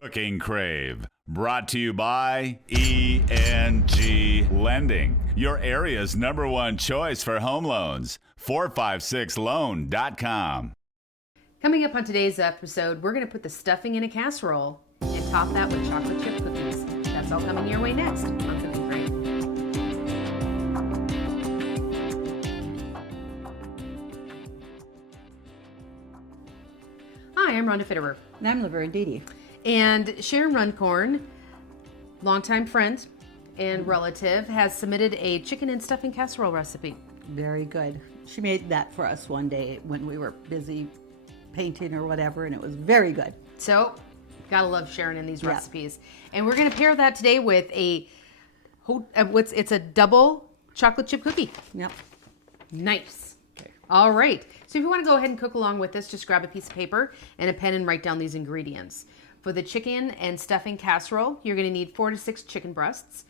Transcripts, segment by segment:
Cooking Crave, brought to you by ENG Lending, your area's #1 choice for home loans. 456loan.com. Coming up on today's episode, we're going to put the stuffing in a casserole and top that with chocolate chip cookies. That's all coming your way next on Cooking Crave. Hi, I'm Rhonda Fitterer. And I'm Laverne. And Sharon Runcorn, longtime friend and relative, has submitted a chicken and stuffing casserole recipe. Very good. She made that for us one day when we were busy painting or whatever, and it was very good. So, gotta love Sharon in these recipes. And we're gonna pair that today with it's a double chocolate chip cookie. Yep. Nice. Okay. All right. So if you want to go ahead and cook along with this, just grab a piece of paper and a pen and write down these ingredients. For the chicken and stuffing casserole, you're going to need 4 to 6 chicken breasts,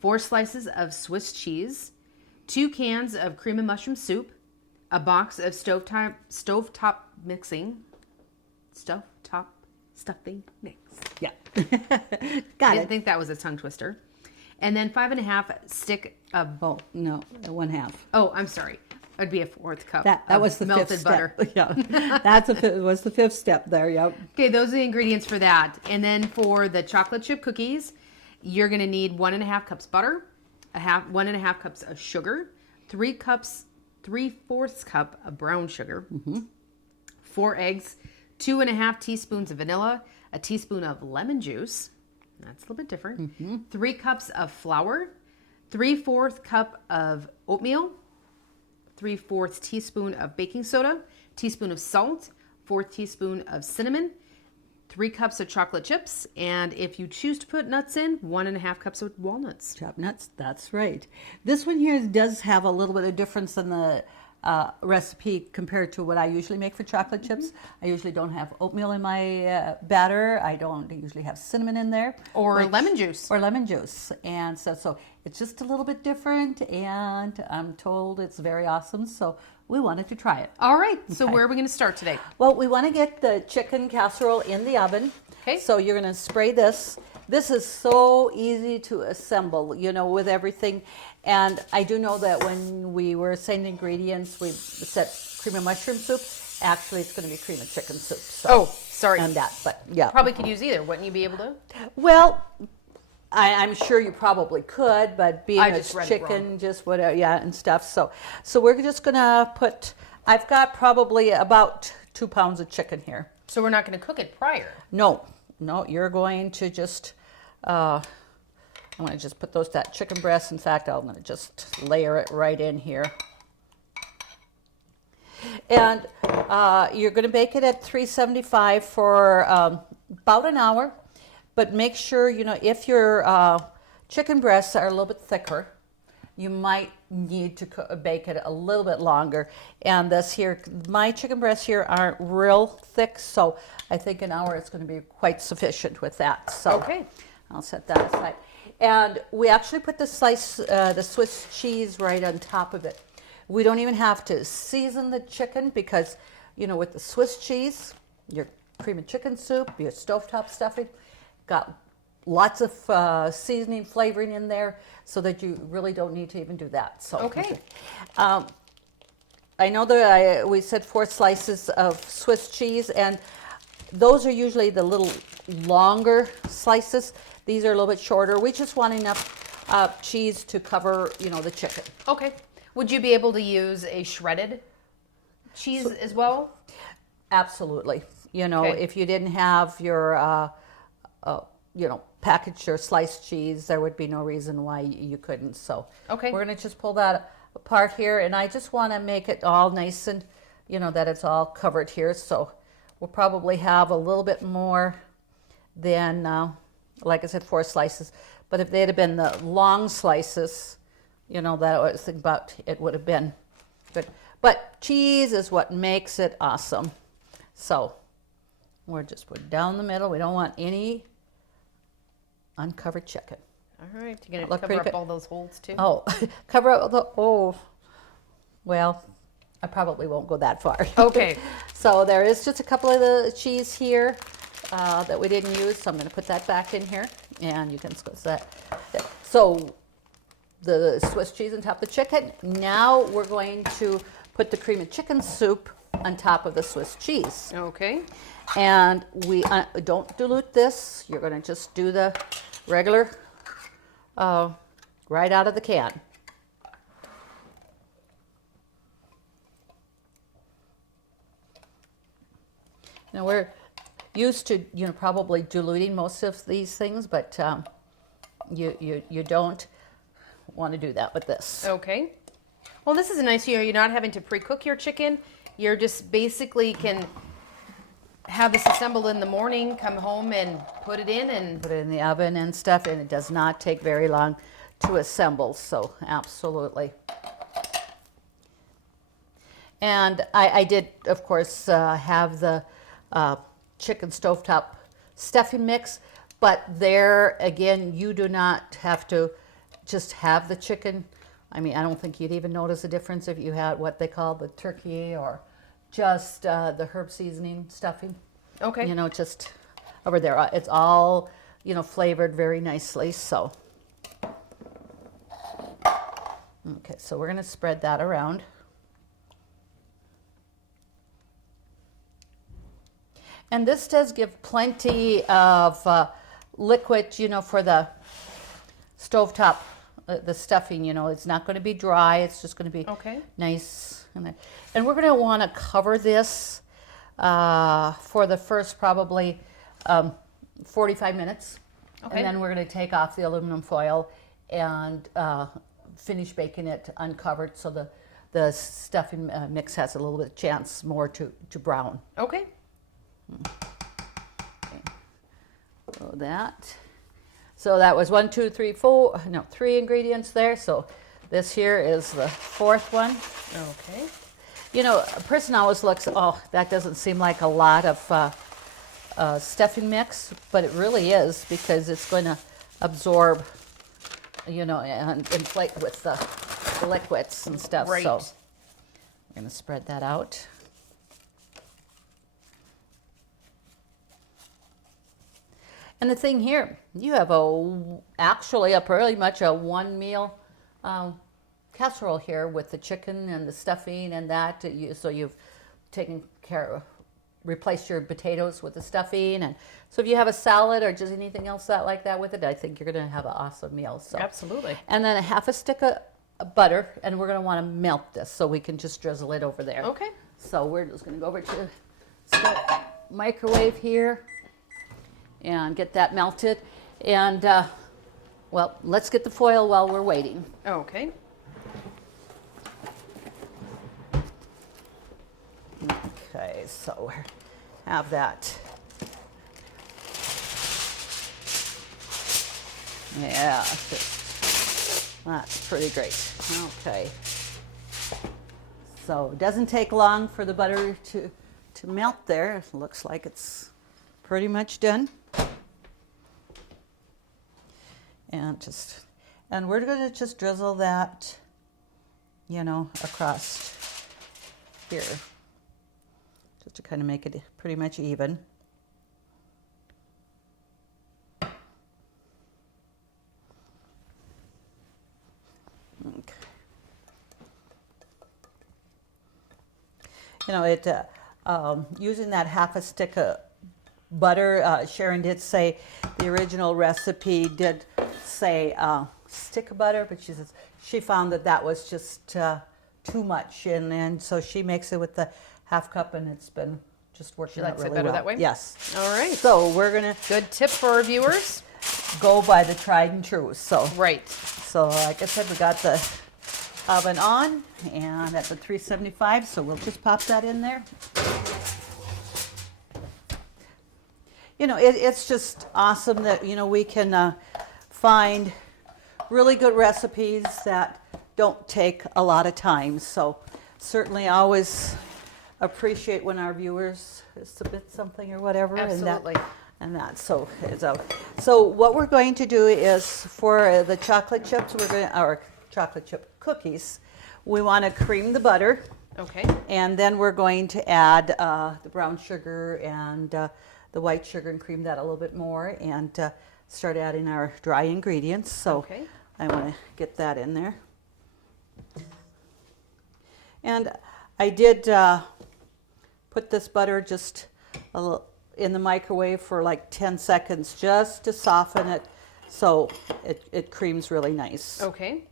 4 slices of Swiss cheese, 2 cans of cream and mushroom soup, a box of stovetop stuffing mix. Yeah. I didn't think that was a tongue twister. And then 5.5 stick of... Oh, no, 1/2. Oh, I'm sorry. That'd be a 4th cup. That was the melted fifth butter. Step. Yeah, was the 5th step there. Yep. Okay, those are the ingredients for that. And then for the chocolate chip cookies, you're going to need 1.5 cups butter, 1.5 cups of sugar, 3/4 cup of brown sugar, 4 eggs, 2.5 teaspoons of vanilla, a teaspoon of lemon juice. That's a little bit different. 3 cups of flour, 3/4 cup of oatmeal, 3/4 teaspoon of baking soda, teaspoon of salt, 1/4 teaspoon of cinnamon, 3 cups of chocolate chips, and if you choose to put nuts in, 1.5 cups of walnuts. Chopped nuts, that's right. This one here does have a little bit of difference in the recipe compared to what I usually make for chocolate chips. I usually don't have oatmeal in my batter. I don't usually have cinnamon in there. Or lemon juice. And so it's just a little bit different, and I'm told it's very awesome, so we wanted to try it. All right, so where are we going to start today? Well, we want to get the chicken casserole in the oven. Okay. So you're going to spray this. This is so easy to assemble, with everything. And I do know that when we were saying the ingredients, we said cream and mushroom soup. Actually, it's going to be cream and chicken soup. So, sorry. And that, but yeah. Probably could use either. Wouldn't you be able to? Well, I'm sure you probably could, but being just read it chicken, wrong. just whatever, and stuff. So we're just going to I've got probably about 2 pounds of chicken here. So we're not going to cook it prior? No, you're going to just... I'm going to just put that chicken breast. In fact, I'm going to just layer it right in here. And you're going to bake it at 375 for about an hour. But make sure, if your chicken breasts are a little bit thicker, you might need to bake it a little bit longer. And my chicken breasts here aren't real thick, so I think an hour is going to be quite sufficient with that. So. Okay. I'll set that aside. And we actually put the Swiss cheese right on top of it. We don't even have to season the chicken because, with the Swiss cheese, your cream and chicken soup, your stovetop stuffing, got lots of seasoning flavoring in there so that you really don't need to even do that. So, okay. I know that we said 4 slices of Swiss cheese, and those are usually the little longer slices. These are a little bit shorter. We just want enough cheese to cover, the chicken. Okay. Would you be able to use a shredded cheese as well? Absolutely. Okay. If you didn't have your, packaged or sliced cheese, there would be no reason why you couldn't. So okay. We're going to just pull that apart here, and I just want to make it all nice and, that it's all covered here. So we'll probably have a little bit more than, like I said, 4 slices. But if they'd have been the long slices, that I was thinking about, it would have been good. But cheese is what makes it awesome. So we're just put down the middle. We don't want any uncovered chicken. All right. You're going to cover up all those holes too? Oh, cover up well, I probably won't go that far. Okay. So there is just a couple of the cheese here. that we didn't use, so I'm going to put that back in here, and you can squeeze that. So the Swiss cheese on top of the chicken. Now we're going to put the cream of chicken soup on top of the Swiss cheese. Okay. And we don't dilute this. You're going to just do the regular right out of the can. Now we're used to, probably diluting most of these things, but you don't want to do that with this. Okay. Well, this is nice. You're not having to pre-cook your chicken. You're just basically can have this assembled in the morning, come home and put it in and Put it in the oven and stuff, and it does not take very long to assemble, so absolutely. And I did, of course, have the chicken stovetop stuffing mix, but there, again, you do not have to just have the chicken. I mean, I don't think you'd even notice a difference if you had what they call the turkey or just the herb seasoning stuffing. okay. Just over there. It's all, flavored very nicely, so. Okay, so we're going to spread that around. And this does give plenty of liquid, for the stovetop, the stuffing, it's not going to be dry. It's just going to be Okay. nice. And we're going to want to cover this for the first probably 45 minutes. Okay. And then we're going to take off the aluminum foil and finish baking it uncovered, so the stuffing mix has a little bit of chance more to brown. Okay. So that was 3 ingredients there. So this here is the fourth one. Okay. A person always looks, oh, that doesn't seem like a lot of stuffing mix, but it really is, because it's going to absorb, and inflate with the liquids and stuff. Right. So we're going to spread that out. And the thing here, you have actually pretty much a one meal casserole here with the chicken and the stuffing and that. So you've taken care of, replaced your potatoes with the stuffing. And so if you have a salad or just anything else like that with it, I think you're going to have an awesome meal. So. Absolutely. And then a half a stick of butter, and we're going to want to melt this so we can just drizzle it over there. Okay. So we're just going to go over to the microwave here and get that melted. And, well, let's get the foil while we're waiting. Okay. Okay, so we have that. Yeah, that's pretty great. Okay. So it doesn't take long for the butter to melt there. It looks like it's pretty much done. And we're going to just drizzle that, across here, just to kind of make it pretty much even. Okay. Using that half a stick of butter, Sharon did say the original recipe did say stick of butter, but she says she found that was just too much, and so she makes it with the half cup, and it's been just working out really well. She likes it better that way? Yes. All right. So we're gonna Good tip for our viewers. go by the tried and true. So Right. So like I said, we got the oven on and at the 375, so we'll just pop that in there. It's just awesome that, we can find really good recipes that don't take a lot of time. So certainly always appreciate when our viewers submit something or whatever. Absolutely. So what we're going to do is for the chocolate chips, our chocolate chip cookies, we want to cream the butter. Okay. And then we're going to add the brown sugar and the white sugar and cream that a little bit more and start adding our dry ingredients. So I want to get that in there. And I did put this butter just a little in the microwave for like 10 seconds just to soften it so it creams really nice. Okay.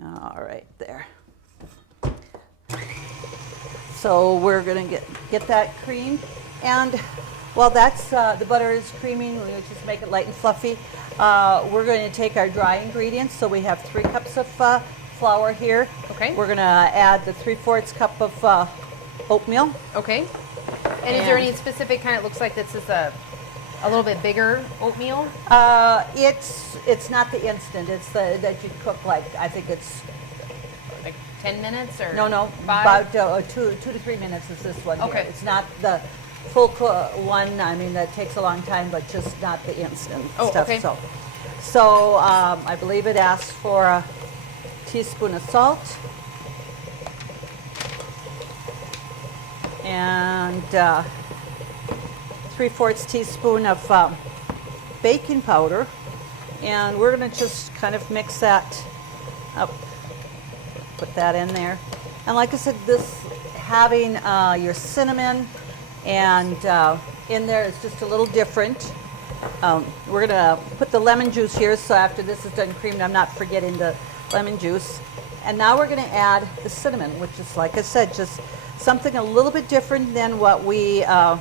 All right, there. So we're gonna get that creamed, and while that's the butter is creaming, we just make it light and fluffy. We're going to take our dry ingredients. So we have 3 cups of flour here. Okay. We're gonna add the 3/4 cup of oatmeal. Okay. And is there any specific kind? It looks like this is a little bit bigger oatmeal. It's not the instant. It's that you cook like, I think it's Like 10 minutes or no 5? about 2 to 3 minutes is this one here. Okay. It's not the full one. I mean, that takes a long time, but just not the instant stuff. Okay. So I believe it asks for a teaspoon of salt and 3/4 teaspoon of baking powder, and we're going to just kind of mix that up. Put that in there, and like I said, this having your cinnamon and in there is just a little different. We're going to put the lemon juice here, so after this is done creamed, I'm not forgetting the lemon juice. And now we're going to add the cinnamon, which is, like I said, just something a little bit different than what we I've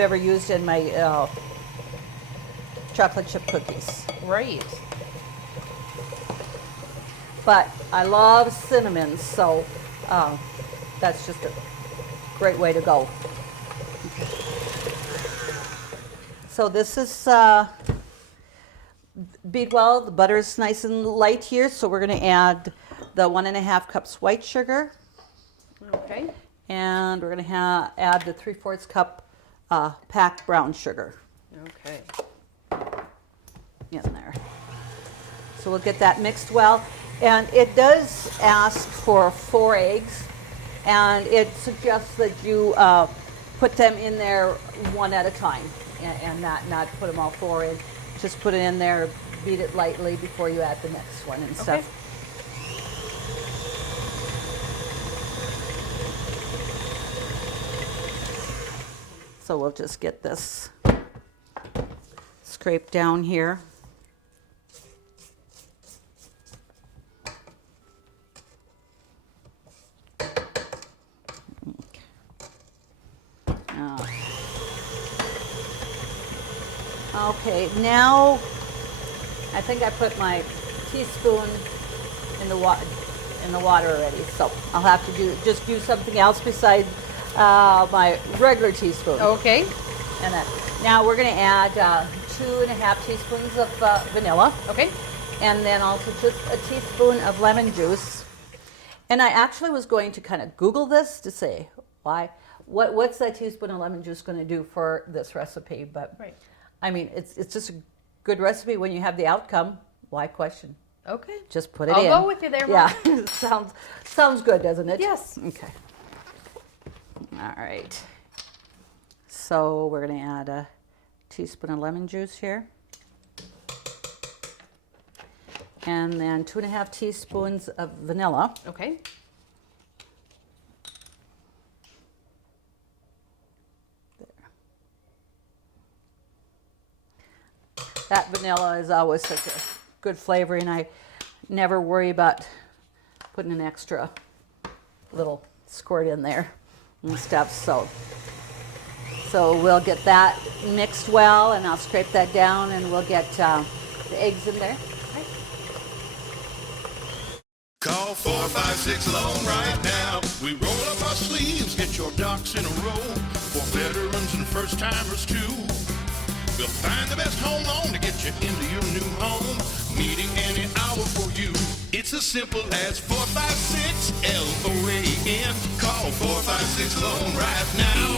ever used in my chocolate chip cookies. Right. But I love cinnamon, so that's just a great way to go. So this is beat well. The butter is nice and light here, so we're going to add the 1.5 cups white sugar. Okay. And we're going to add the 3/4 cup packed brown sugar Okay. in there. So we'll get that mixed well. And it does ask for 4 eggs, and it suggests that you put them in there one at a time and not put them all 4 in. Just put it in there, beat it lightly before you add the next one and stuff. So we'll just get this scraped down here. Okay, now I think I put my teaspoon in the water already, so I'll have to just do something else besides my regular teaspoon. Okay. And then now we're going to add 2.5 teaspoons of vanilla. Okay. And then also just a teaspoon of lemon juice. And I actually was going to kind of Google this to say what's that teaspoon of lemon juice going to do for this recipe? But Right. I mean, it's just a good recipe when you have the outcome. Why question? Okay. Just put it in. I'll go with you there, Yeah, Mom. sounds good, doesn't it? Yes. Okay. All right. So we're going to add a teaspoon of lemon juice here. And then 2.5 teaspoons of vanilla. Okay. That vanilla is always such a good flavor, and I never worry about putting an extra little squirt in there and stuff. So we'll get that mixed well, and I'll scrape that down, and we'll get the eggs in there. Call 456 Loan right now. We roll up our sleeves, get your ducks in a row. For veterans and first timers too. We'll find the best home loan to get you into your new home. Meeting any hour for you. It's as simple as 456 LOAN. Call 456 Loan right now.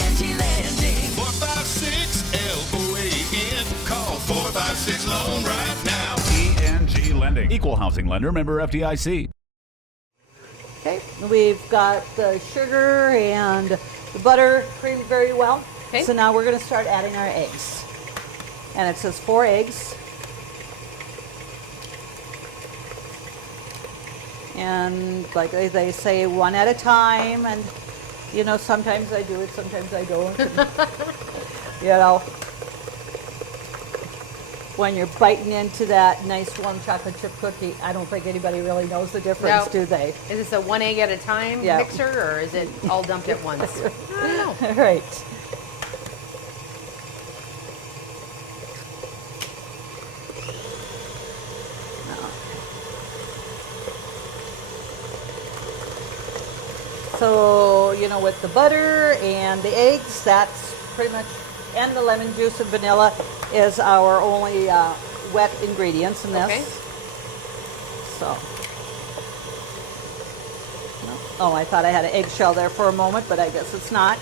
456 LOAN. Call 456 Loan right now. ENG Lending. Equal housing lender. Member FDIC. Okay, we've got the sugar and the butter creamed very well. Okay. So now we're going to start adding our eggs. And it says 4 eggs. And like they say, 1 at a time. And, you know, sometimes I do it, sometimes I don't. You know, when you're biting into that nice warm chocolate chip cookie, I don't think anybody really knows the difference, No. do they? Is this a 1 egg at a time Yeah. mixer, or is it all dumped at once? I don't know. Right. So, you know, with the butter and the eggs, that's pretty much, and the lemon juice and vanilla is our only wet ingredients in this. Okay. So. Oh, I thought I had an eggshell there for a moment, but I guess it's not.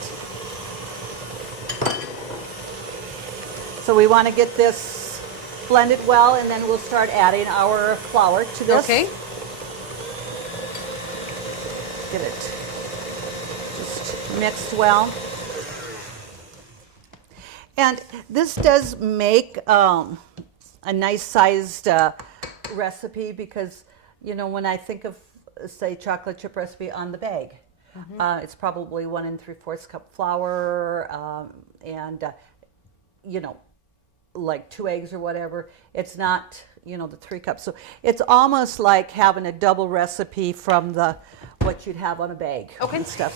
So we want to get this blended well, and then we'll start adding our flour to this. Okay. Get it just mixed well. And this does make a nice sized recipe because, you know, when I think of, say, chocolate chip recipe on the bag, it's probably 1 3/4 cup flour and, you know, like 2 eggs or whatever. It's not, you know, the 3 cups. So it's almost like having a double recipe from the what you'd have on a bag and stuff.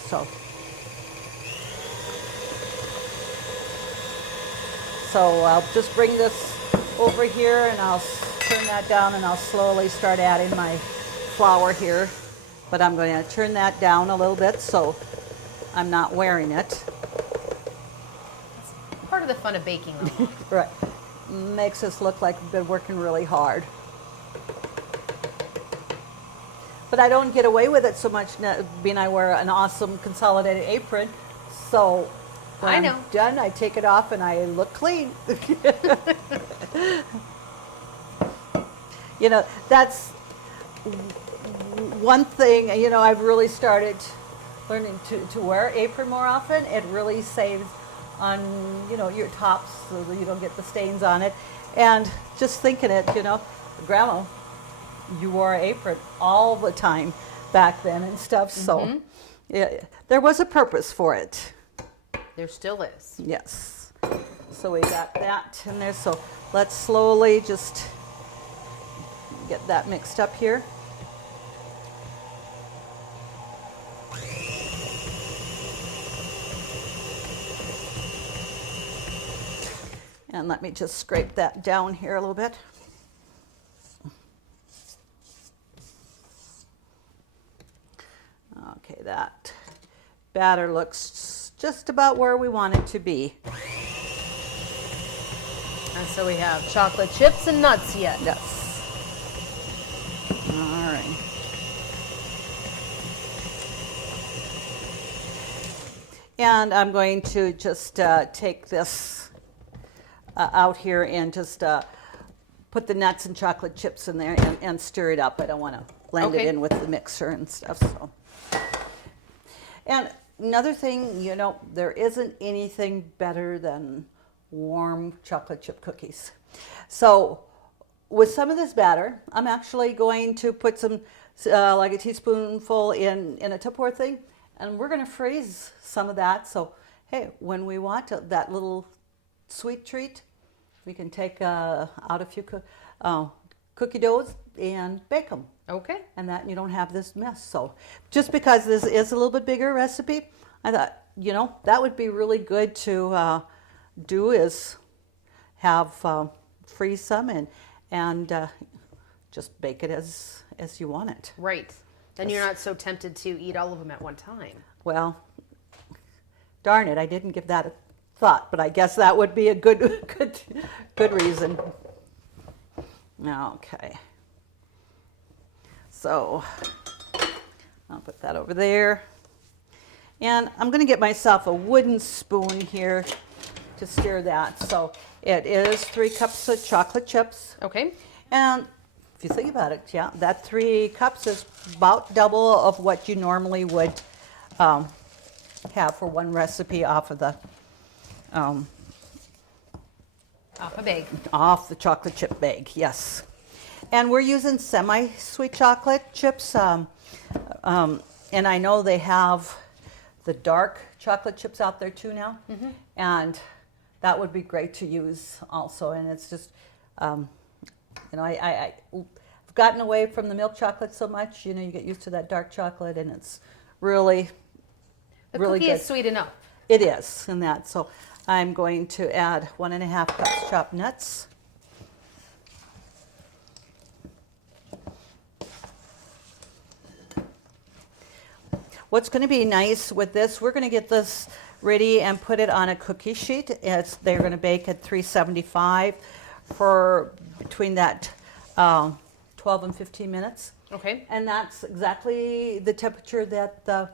So I'll just bring this over here and I'll turn that down and I'll slowly start adding my flour here. But I'm going to turn that down a little bit so I'm not wearing it. Part of the fun of baking, though. Right. Makes us look like we've been working really hard. But I don't get away with it so much now, being I wear an awesome consolidated apron. So when I know. I'm done, I take it off and I look clean. You know, that's one thing, you know, I've really started learning to wear apron more often. It really saves on, you know, your tops so that you don't get the stains on it. And just thinking it, you know, Grandma, you wore an apron all the time back then and stuff. So yeah, there was a purpose for it. There still is. Yes. So we got that in there. So let's slowly just get that mixed up here. And let me just scrape that down here a little bit. Okay, that batter looks just about where we want it to be. And so we have chocolate chips and nuts yet. Yes. All right. And I'm going to just take this out here and just put the nuts and chocolate chips in there and stir it up. I don't want to blend it in with the mixer and stuff. So. And another thing, you know, there isn't anything better than warm chocolate chip cookies. So with some of this batter, I'm actually going to put some, like a teaspoonful in a Tupperware thing, and we're going to freeze some of that. So, hey, when we want that little sweet treat, we can take out a few cookie doughs and bake them. Okay. And that you don't have this mess. So just because this is a little bit bigger recipe, I thought, you know, that would be really good to do is have freeze some and just bake it as you want it. Right. Then you're not so tempted to eat all of them at one time. Well, darn it, I didn't give that a thought, but I guess that would be a good reason. Okay. So I'll put that over there. And I'm going to get myself a wooden spoon here to stir that. So it is 3 cups of chocolate chips. Okay. And if you think about it, yeah, that 3 cups is about double of what you normally would have for one recipe off of the Off a bag. off the chocolate chip bag. Yes, and we're using semi-sweet chocolate chips, and I know they have the dark chocolate chips out there too now, and that would be great to use also. And it's just, you know, I've gotten away from the milk chocolate so much. You know, you get used to that dark chocolate, and it's really, The really cookie good. is sweet enough. It is, and that. So I'm going to add 1.5 cups chopped nuts. What's going to be nice with this, we're going to get this ready and put it on a cookie sheet. They're going to bake at 375 for between that 12 and 15 minutes. Okay. And that's exactly the temperature that the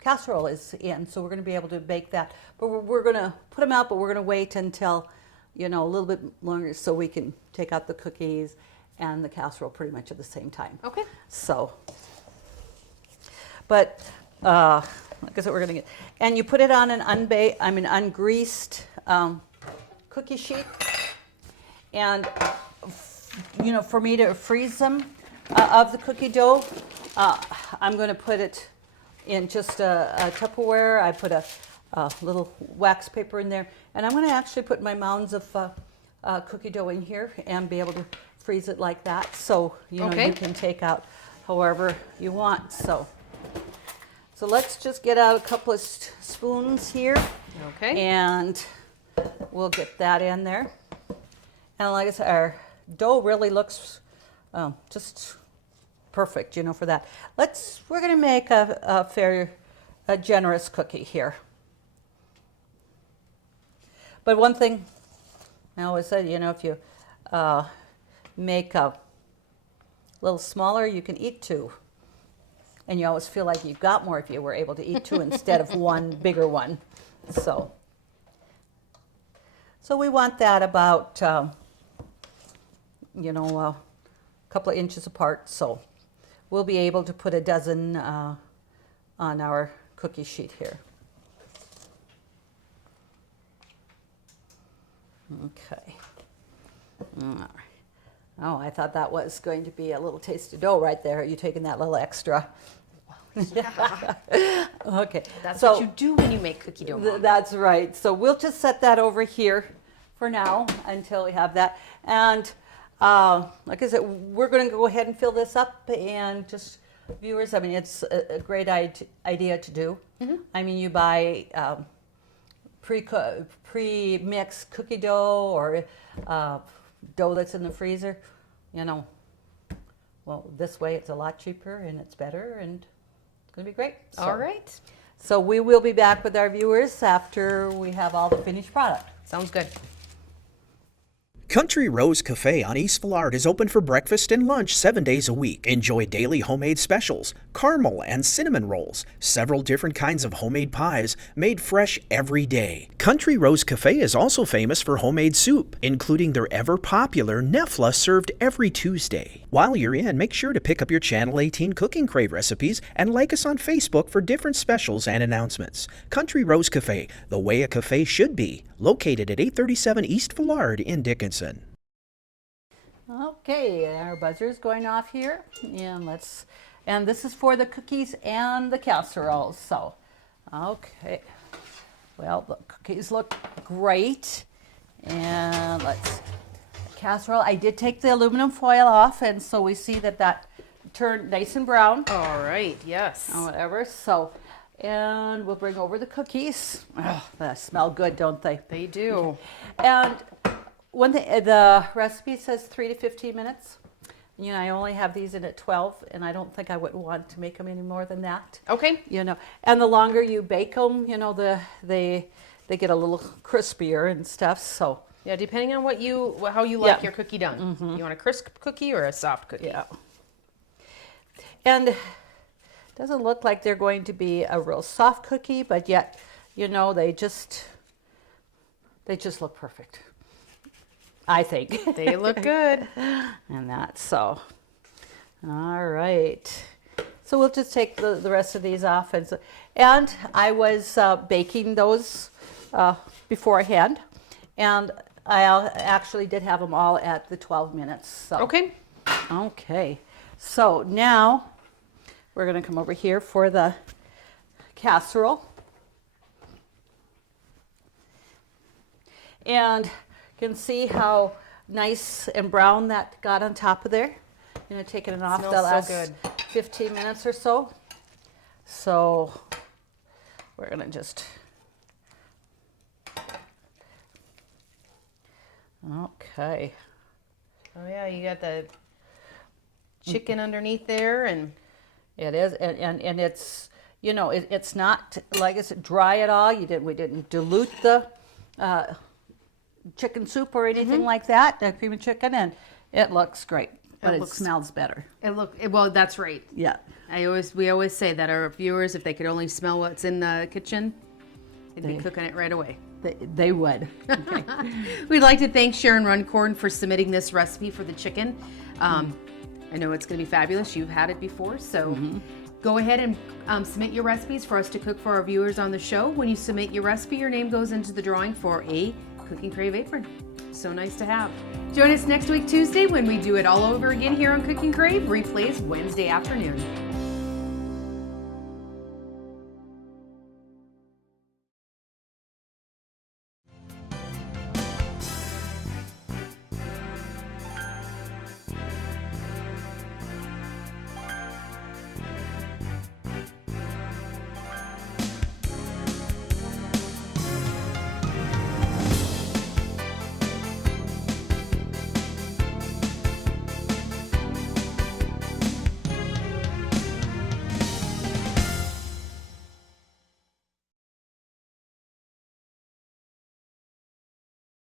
casserole is in. So we're going to be able to bake that. But we're going to put them out, but we're going to wait until, you know, a little bit longer so we can take out the cookies and the casserole pretty much at the same time. Okay. So, but like I said, we're going to get, and you put it on an ungreased cookie sheet. And, you know, for me to freeze them of the cookie dough, I'm going to put it in just a Tupperware. I put a little wax paper in there, and I'm going to actually put my mounds of cookie dough in here and be able to freeze it like that. So, you know, Okay. you can take out however you want. So let's just get out a couple of spoons here, Okay. and we'll get that in there. And like I said, our dough really looks just perfect, you know, for that. We're going to make a generous cookie here. But one thing I always said, you know, if you make a little smaller, you can eat 2. And you always feel like you got more if you were able to eat 2 instead of one bigger one. So we want that about, you know, a couple of inches apart. So we'll be able to put a dozen on our cookie sheet here. Okay. All right. Oh, I thought that was going to be a little taste of dough right there. Are you taking that little extra? Okay. That's what you do when you make cookie dough. Mom. That's right. So we'll just set that over here for now until we have that. And like I said, we're going to go ahead and fill this up. And just viewers, I mean, it's a great idea to do. I mean, you buy pre-mixed cookie dough or dough that's in the freezer, you know. Well, this way it's a lot cheaper and it's better and it's going to be great. So, All right. So we will be back with our viewers after we have all the finished product. Sounds good. Country Rose Cafe on East Villard is open for breakfast and lunch 7 days a week. Enjoy daily homemade specials, caramel and cinnamon rolls, several different kinds of homemade pies made fresh every day. Country Rose Cafe is also famous for homemade soup, including their ever-popular Nefla served every Tuesday. While you're in, make sure to pick up your Channel 18 Cooking Crave recipes and like us on Facebook for different specials and announcements. Country Rose Cafe, the way a cafe should be, located at 837 East Villard in Dickinson. Okay, our buzzer is going off here, and this is for the cookies and the casseroles. So, okay, well, the cookies look great, and casserole. I did take the aluminum foil off, and so we see that turned nice and brown. All right. Yes. Or whatever. So, and we'll bring over the cookies. Oh, they smell good, don't they? They do. And one thing, the recipe says 3 to 15 minutes. You know, I only have these in at 12, and I don't think I would want to make them any more than that. Okay. You know, and the longer you bake them, you know, they get a little crispier and stuff. So Yeah, depending on how you like Yeah. your cookie done. You want a crisp cookie or a soft cookie? yeah, and it doesn't look like they're going to be a real soft cookie, but yet, you know, they just look perfect. I think. They look good. And that, so. All right. So we'll just take the rest of these off. And I was baking those beforehand. And I actually did have them all at the 12 minutes. So. Okay. Okay. So now we're going to come over here for the casserole. And you can see how nice and brown that got on top of there. I'm going to take it off Smells the last so good. 15 minutes or so. So we're going to just, okay. Oh yeah, you got the chicken underneath there, and It is, and it's, you know, it's not, like I said, dry at all. We didn't dilute the chicken soup or anything like that, the cream of chicken, and it looks great, but it smells better. well, that's right. Yeah. We always say that our viewers, if they could only smell what's in the kitchen, they'd be cooking it right away. They would. Okay. We'd like to thank Sharon Runcorn for submitting this recipe for the chicken. I know it's going to be fabulous. You've had it before, so go ahead and submit your recipes for us to cook for our viewers on the show. When you submit your recipe, your name goes into the drawing for a Cooking Crave apron. So nice to have. Join us next week, Tuesday, when we do it all over again here on Cooking Crave. Replays Wednesday afternoon.